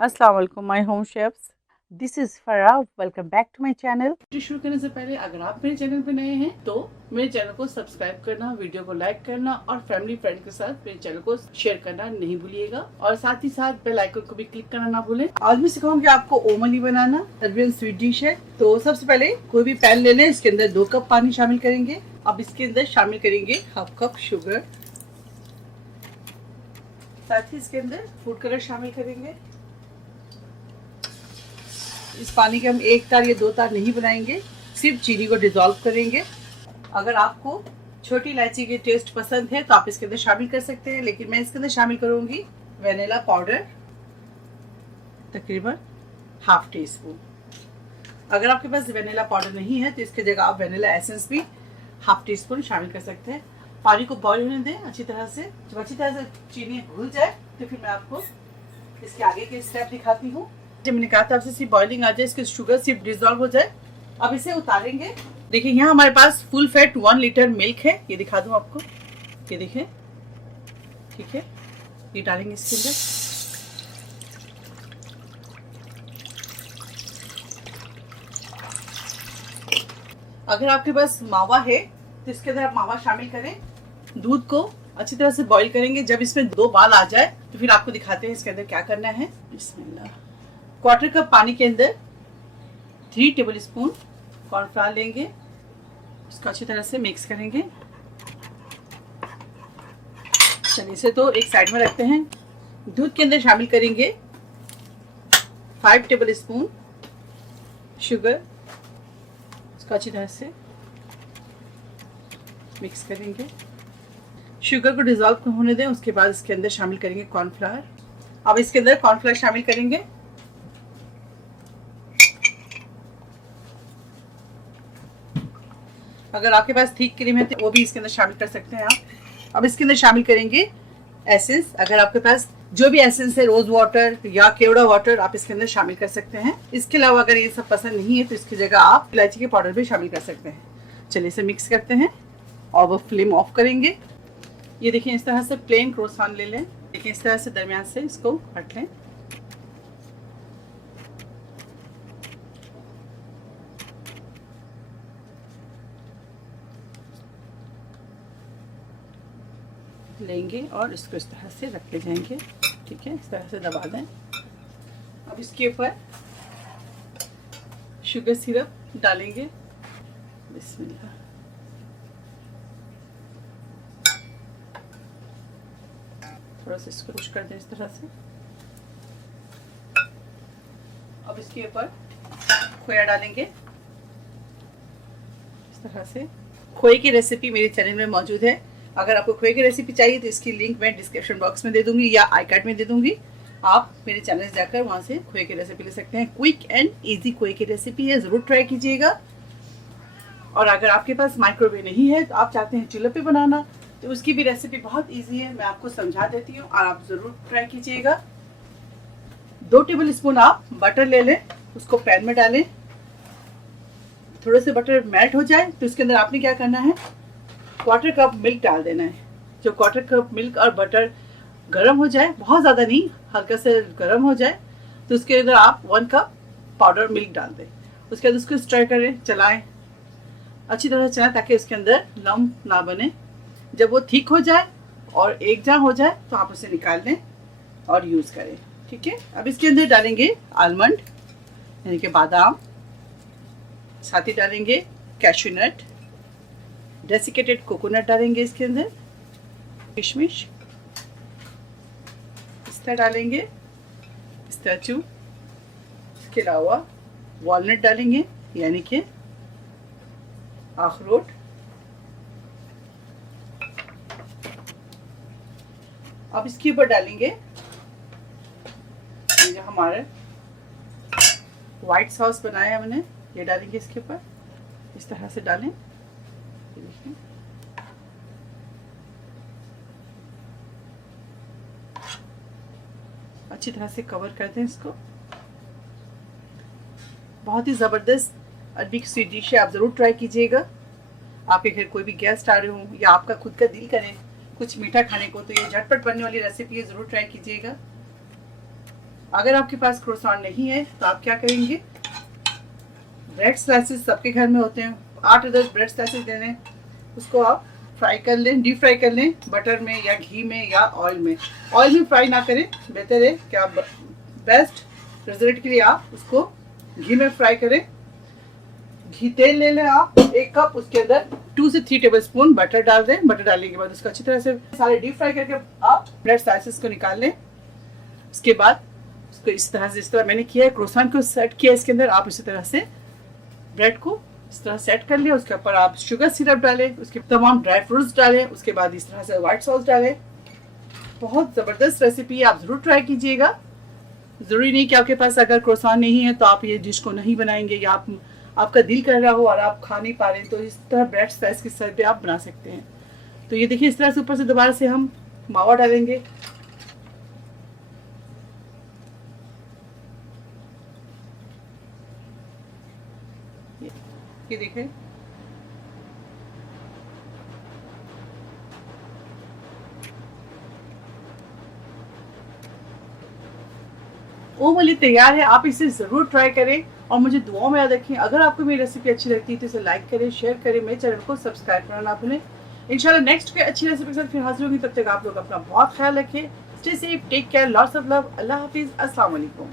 अस्सलाम वालेकुम my home chefs, this is Farah. Welcome back to my channel. Video शुरू करने से पहले अगर आप मेरे चैनल पे नए हैं तो मेरे चैनल को सब्सक्राइब करना, वीडियो को लाइक करना और फैमिली फ्रेंड के साथ मेरे चैनल को शेयर करना नहीं भूलिएगा और साथ ही साथ बेल आइकन को भी क्लिक करना ना भूलें। आज मैं सिखाऊंगी आपको ओमली बनाना, सर्बियन स्वीट डिश है। तो सबसे पहले कोई भी पैन ले लें, इसके अंदर 2 कप पानी शामिल करेंगे। अब इसके अंदर शामिल करेंगे हाफ कप शुगर, साथ ही इसके अंदर फूड कलर शामिल करेंगे। इस पानी के हम 1 तार या 2 तार नहीं बनाएंगे, सिर्फ चीनी को डिजोल्व करेंगे। अगर आपको छोटी इलायची के टेस्ट पसंद है तो आप इसके अंदर शामिल कर सकते हैं, लेकिन मैं इसके अंदर शामिल करूंगी वेनिला पाउडर, तकरीबन हाफ टी स्पून। अगर आपके पास वेनिला पाउडर नहीं है तो इसकी जगह आप वेनिला एसेंस भी हाफ टी स्पून शामिल कर सकते हैं। पानी को बॉईल होने दें अच्छी तरह से। जब अच्छी तरह से चीनी घुल जाए तो फिर मैं आपको इसके आगे के स्टेप दिखाती हूँ। जब मैंने कहा था आपसे सिर्फ बॉइलिंग आ जाए, इसके शुगर सिर्फ डिजोल्व हो जाए। अब इसे उतारेंगे। देखिए यहाँ हमारे पास फुल फैट 1 लीटर मिल्क है, ये दिखा दूँ आपको, ये देखिए, ठीक है। ये डालेंगे इसके अंदर। अगर आपके पास मावा है तो इसके अंदर आप मावा शामिल करें। दूध को अच्छी तरह से बॉईल करेंगे। जब इसमें 2 बाल आ जाए तो फिर आपको दिखाते हैं इसके अंदर क्या करना है। बिस्मिल्लाह। 1/4 कप पानी के अंदर 3 टेबल स्पून कॉर्नफ्लावर लेंगे, इसको अच्छी तरह से मिक्स करेंगे। चलिए इसे तो एक साइड में रखते हैं। दूध के अंदर शामिल करेंगे 5 टेबल स्पून शुगर, इसको अच्छी तरह से मिक्स करेंगे। शुगर को डिजोल्व होने दें, उसके बाद इसके अंदर शामिल करेंगे कॉर्नफ्लावर। अब इसके अंदर कॉर्नफ्लावर शामिल करेंगे। अगर आपके पास थिक क्रीम है तो वो भी इसके अंदर शामिल कर सकते हैं आप। अब इसके अंदर शामिल करेंगे एसेंस। अगर आपके पास जो भी एसेंस है, रोज वाटर या केवड़ा वाटर, आप इसके अंदर शामिल कर सकते हैं। इसके अलावा अगर ये सब पसंद नहीं है तो इसकी जगह आप इलायची के पाउडर भी शामिल कर सकते हैं। चलिए इसे मिक्स करते हैं और वो फ्लेम ऑफ करेंगे। ये देखिए इस तरह से प्लेन क्रोसान ले लें। देखिए इस तरह से दरमियान से इसको काट लें। लेंगे और इसको इस तरह से रख ले जाएंगे, ठीक है। इस तरह से दबा दें। अब इसके ऊपर शुगर सिरप डालेंगे। बिस्मिल्लाह। थोड़ा सा इसको पुश कर दें इस तरह से। अब इसके ऊपर खोया डालेंगे इस तरह से। खोए की रेसिपी मेरे चैनल में मौजूद है। अगर आपको खोए की रेसिपी चाहिए तो इसकी लिंक मैं डिस्क्रिप्शन बॉक्स में दे दूंगी या आई कार्ड में दे दूंगी। आप मेरे चैनल से जाकर वहां से खोए की रेसिपी ले सकते हैं। क्विक एंड इजी खोए की रेसिपी है, ज़रूर ट्राई कीजिएगा। और अगर आपके पास माइक्रोवेव नहीं है तो आप चाहते हैं चूल्हे पे बनाना, तो उसकी भी रेसिपी बहुत ईजी है, मैं आपको समझा देती हूँ और आप ज़रूर ट्राई कीजिएगा। 2 टेबल स्पून आप बटर ले लें, उसको पैन में डालें। थोड़े से बटर मेल्ट हो जाए तो इसके अंदर आपने क्या करना है, 1/4 कप मिल्क डाल देना है। जो 1/4 कप मिल्क और बटर गर्म हो जाए, बहुत ज़्यादा नहीं, हल्का से गर्म हो जाए, तो उसके अंदर आप 1 कप पाउडर मिल्क डाल दें। उसके बाद उसको स्टर करें, चलाएं, अच्छी तरह से चलाएं ताकि उसके अंदर लम्प ना बने। जब वो ठीक हो जाए और एक जहाँ हो जाए तो आप उसे निकाल लें और यूज़ करें, ठीक है। अब इसके अंदर डालेंगे आलमंड यानी कि बादाम, साथ ही डालेंगे कैश्यू नट, डेसिकेटेड कोकोनट डालेंगे इसके अंदर, किशमिश इस तरह डालेंगे, पिस्ताचियो, इसके अलावा वॉलनट डालेंगे यानी कि अखरोट, अब इसके ऊपर डालेंगे जो हमारा व्हाइट सॉस बनाया है मैंने, ये डालेंगे इसके ऊपर। इस तरह से डालें, देखिए। अच्छी तरह से कवर कर दें इसको। बहुत ही ज़बरदस्त अरबी स्वीट डिश है, आप ज़रूर ट्राई कीजिएगा। आपके घर कोई भी गेस्ट आ रहे हों या आपका खुद का दिल करे कुछ मीठा खाने को, तो ये झटपट बनने वाली रेसिपी है, ज़रूर ट्राई कीजिएगा। अगर आपके पास क्रोसान नहीं है तो आप क्या करेंगे, ब्रेड स्लाइसेस सबके घर में होते हैं, 8-10 ब्रेड स्लाइसेस लेने, उसको आप फ्राई कर लें, डीप फ्राई कर लें बटर में या घी में या ऑयल में। ऑयल में फ्राई ना करें, बेहतर है कि आप बेस्ट रिजल्ट के लिए आप उसको घी में फ्राई करें। घी तेल ले लें आप 1 कप, उसके अंदर 2 से 3 टेबलस्पून बटर डाल दें। बटर डालने के बाद उसको अच्छी तरह से सारे डीप फ्राई करके आप ब्रेड स्लाइसेस को निकाल लें। उसके बाद उसको इस तरह से, जिस तरह मैंने किया है, क्रोसान को सेट किया इसके अंदर, आप इसी तरह से ब्रेड को इस तरह सेट कर लिया। उसके ऊपर आप शुगर सिरप डालें, उसके तमाम ड्राई फ्रूट्स डालें, उसके बाद इस तरह से व्हाइट सॉस डालें। बहुत ज़बरदस्त रेसिपी है, आप ज़रूर ट्राई कीजिएगा। ज़रूरी नहीं कि आपके पास अगर क्रोसान नहीं है तो आप ये डिश को नहीं बनाएंगे, या आपका दिल कर रहा हो और आप खा नहीं पा रहे हैं तो इस तरह ब्रेड स्लाइस के साथ भी आप बना सकते हैं। तो ये देखिए, इस तरह से ऊपर से दोबारा से हम मावा डालेंगे। ये देखें, वो वाली तैयार है। आप इसे ज़रूर ट्राई करें और मुझे दुआओं में याद रखें। अगर आपको मेरी रेसिपी अच्छी लगती है तो इसे लाइक करें, शेयर करें, मेरे चैनल को सब्सक्राइब करना ना भूलें। इंशाल्लाह नेक्स्ट कोई अच्छी रेसिपी के साथ फिर हाजिर होंगी। तब तक आप लोग अपना बहुत ख्याल रखें। Stay safe, take care, lots of love. अल्लाह हाफिज़, अस्सलाम वालेकुम।